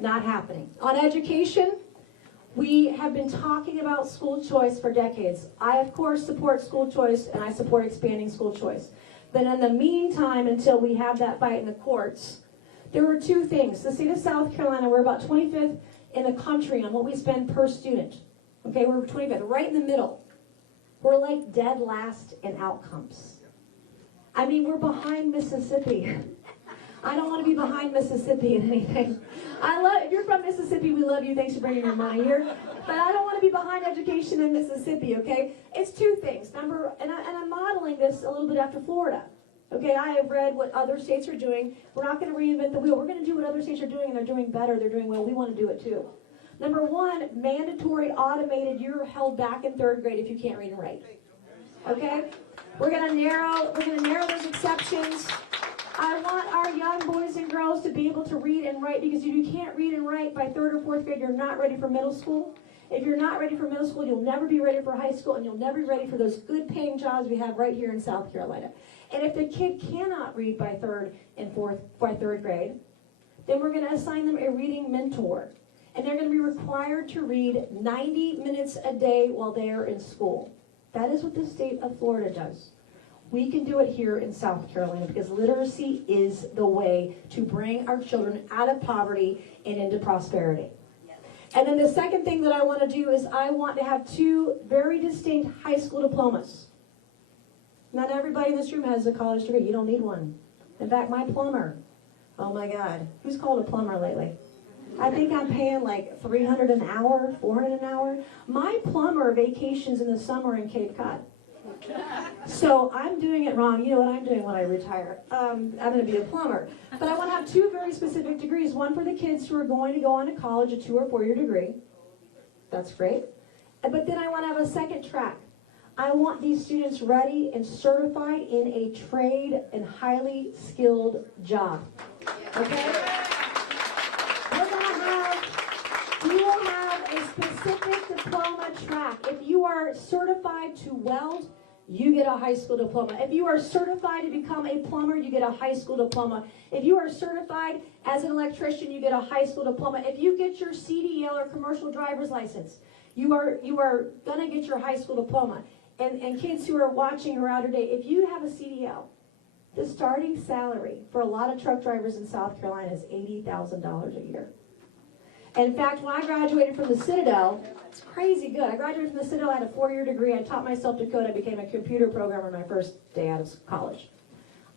Not happening. On education, we have been talking about school choice for decades. I, of course, support school choice, and I support expanding school choice. But in the meantime, until we have that fight in the courts, there were two things. The state of South Carolina, we're about 25th in the country on what we spend per student. Okay, we're 25th, right in the middle. We're like dead last in outcomes. I mean, we're behind Mississippi. I don't want to be behind Mississippi in anything. If you're from Mississippi, we love you. Thanks for bringing your money here. But I don't want to be behind education in Mississippi, okay? It's two things. And I'm modeling this a little bit after Florida. Okay, I have read what other states are doing. We're not going to reinvent the wheel. We're going to do what other states are doing, and they're doing better. They're doing well. We want to do it too. Number one, mandatory automated. You're held back in third grade if you can't read and write. Okay? We're going to narrow those exceptions. I want our young boys and girls to be able to read and write, because if you can't read and write by third or fourth grade, you're not ready for middle school. If you're not ready for middle school, you'll never be ready for high school, and you'll never be ready for those good paying jobs we have right here in South Carolina. And if the kid cannot read by third grade, then we're going to assign them a reading mentor. And they're going to be required to read 90 minutes a day while they are in school. That is what the state of Florida does. We can do it here in South Carolina, because literacy is the way to bring our children out of poverty and into prosperity. And then the second thing that I want to do is I want to have two very distinct high school diplomas. Not everybody in this room has a college degree. You don't need one. In fact, my plumber, oh my God, who's called a plumber lately? I think I'm paying like $300 an hour, $400 an hour. My plumber vacations in the summer in Cape Cod. So I'm doing it wrong. You know what I'm doing when I retire? I'm going to be a plumber. But I want to have two very specific degrees. One for the kids who are going to go on to college, a 2 or 4 year degree. That's great. But then I want to have a second track. I want these students ready and certified in a trade and highly skilled job. Okay? We will have a specific diploma track. If you are certified to weld, you get a high school diploma. If you are certified to become a plumber, you get a high school diploma. If you are certified as an electrician, you get a high school diploma. If you get your CDL or commercial driver's license, you are going to get your high school diploma. And kids who are watching around today, if you have a CDL, the starting salary for a lot of truck drivers in South Carolina is $80,000 a year. And in fact, when I graduated from the Citadel, it's crazy good. I graduated from the Citadel, I had a 4-year degree. I taught myself to code. I became a computer programmer my first day out of college.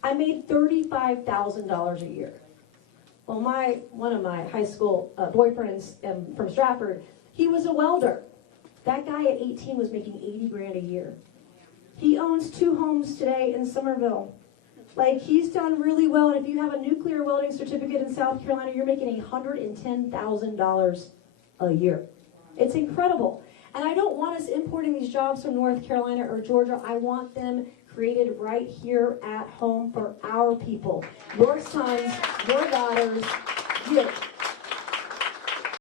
I made $35,000 a year. Well, one of my high school boyfriends from Stratford, he was a welder. That guy at 18 was making $80 grand a year. He owns 2 homes today in Somerville. Like, he's done really well, and if you have a nuclear welding certificate in South Carolina, you're making $110,000 a year. It's incredible. And I don't want us importing these jobs from North Carolina or Georgia. I want them created right here at home for our people. Your sons, your daughters, you.